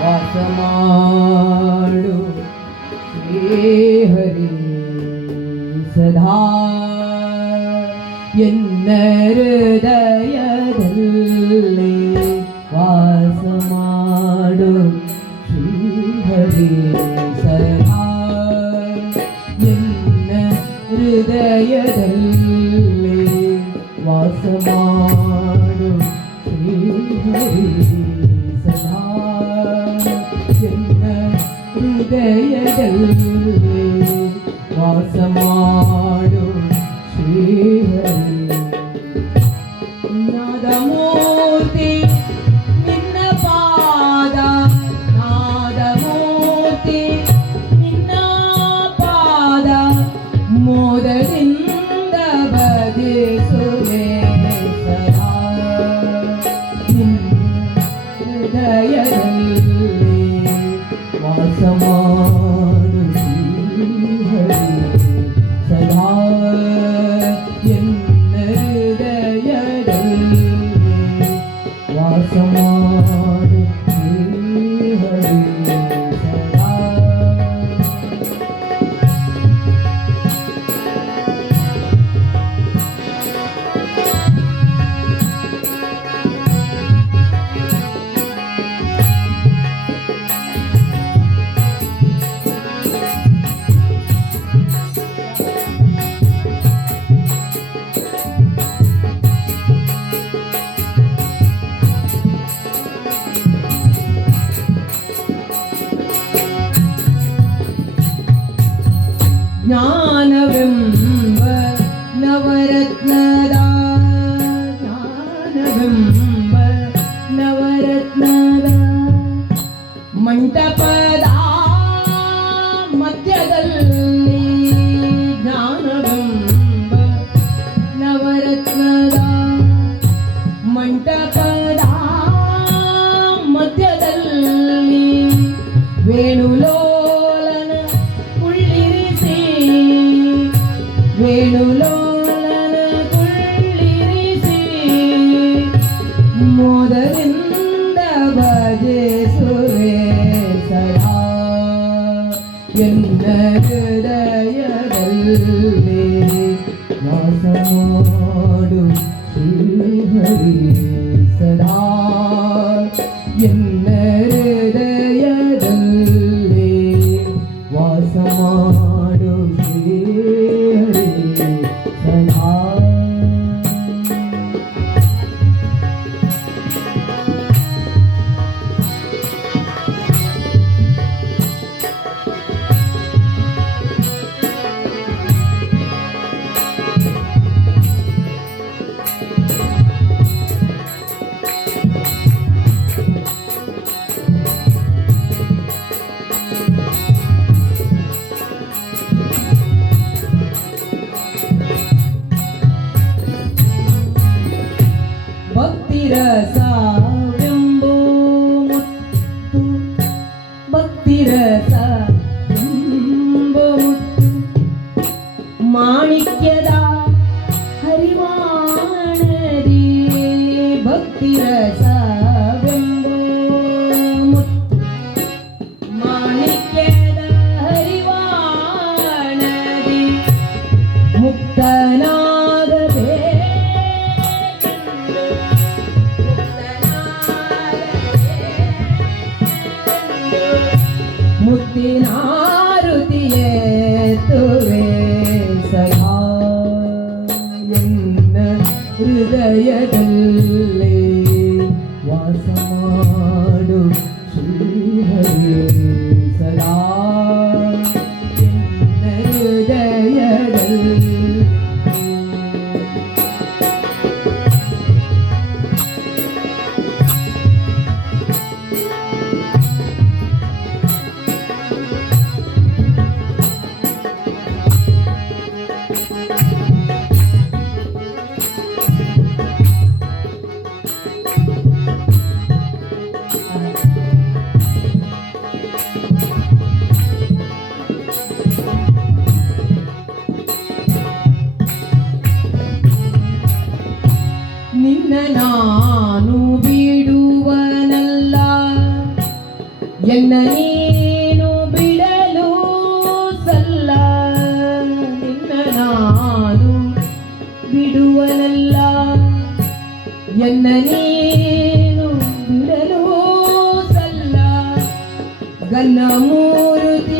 ವಾಸ ಮಾಡು ಶ್ರೀಹರಿ ಸದಾ ಎನ್ನ ಹೃದಯದಲ್ಲಿ ವಾಸ ಮಾಡು ಶ್ರೀಹರಿ ಸದಾ ಎನ್ನ ಹೃದಯದಲ್ಲಿ ವಾಸ ಮಾಡು ಶ್ರೀಹರಿ ಸದಾ ಎನ್ನ ಹೃದಯದಲ್ಲಿ ವಾಸ ಮಾಡು ಶ್ರೀಹರಿ ನಾದಮೂರ್ತಿ ನಿನ್ನ ಪಾದ ನಾದಮೂರ್ತಿ ನಿನ್ನ ಪಾದ ಮೋದದಿಂದ ಭಜಿಸುವೆ ಸದಾ ನಿನ್ನ ಹೃದಯದಲ್ಲಿ ವಾಸ ಮಾಡು ಶ್ರೀಹರಿ ಸದಾ ಎನ್ನ ಹೃದಯದಲ್ಲಿ ವಾಸ ಮಾಡು ಶ್ರೀಹರಿ ಸದಾ ಜ್ಞಾನವೆಂಬ ನವರತ್ನದ ಜ್ಞಾನವೆಂಬ ನವರತ್ನದ ಮಂಟಪದ ಮಧ್ಯದಲ್ಲಿ ಜ್ಞಾನವೆಂಬ ನವರತ್ನದ ಮಂಟಪದ ಮಧ್ಯದಲ್ಲಿ ವೇಣುಲೋಲನ ಕುಳ್ಳಿರಿಸಿ ವೇಣುಲೋಲನ ಕುಳ್ಳಿರಿಸಿ ಮೋದದಿಂದ ಭಜಿಸುವೆ ಸದಾ ಎನ್ನ ಹೃದಯದಲ್ಲಿ ವಾಸ ಮಾಡು ಶ್ರೀಹರಿ ಸದಾ ಎನ್ನ ಹೃದಯದಲ್ಲಿ ವಾಸ ಮಾಡು ಶ್ರೀಹರಿ ಸದಾ ಭಕ್ತಿರಸವೆಂಬೋ ಮುತ್ತು ಭಕ್ತಿರಸವೆಂಬೋ ಮುತ್ತು ಮಾಣಿಕ್ಯದ ಹರಿವಾಣದಿ ಭಕ್ತಿರಸವೆಂಬೋ ಮುತ್ತು ಮಾಣಿಕ್ಯದ ಹರಿವಾಣದಿ ಮುಕ್ತನಾಗದೆ ಮುತ್ತಿನಾರುತಿಯೇ ತುವೆ ಸದಾ ಎನ್ನ ಹೃದಯದಲ್ಲಿ ವಾಸ ಮಾಡು ಶ್ರೀಹರಿ ಸದಾ ಎನ್ನ ಹೃದಯದಲ್ಲಿ ನಾನು ಬಿಡುವನಲ್ಲ ಎನ್ನ ನೀನು ಬಿಡಲು ಸಲ್ಲ, ನಿನ್ನ ನಾನು ಬಿಡುವನಲ್ಲ. ಎನ್ನ ನೀನು ಬಿಡಲು ಸಲ್ಲ, ಘನ ಮೂರುತಿ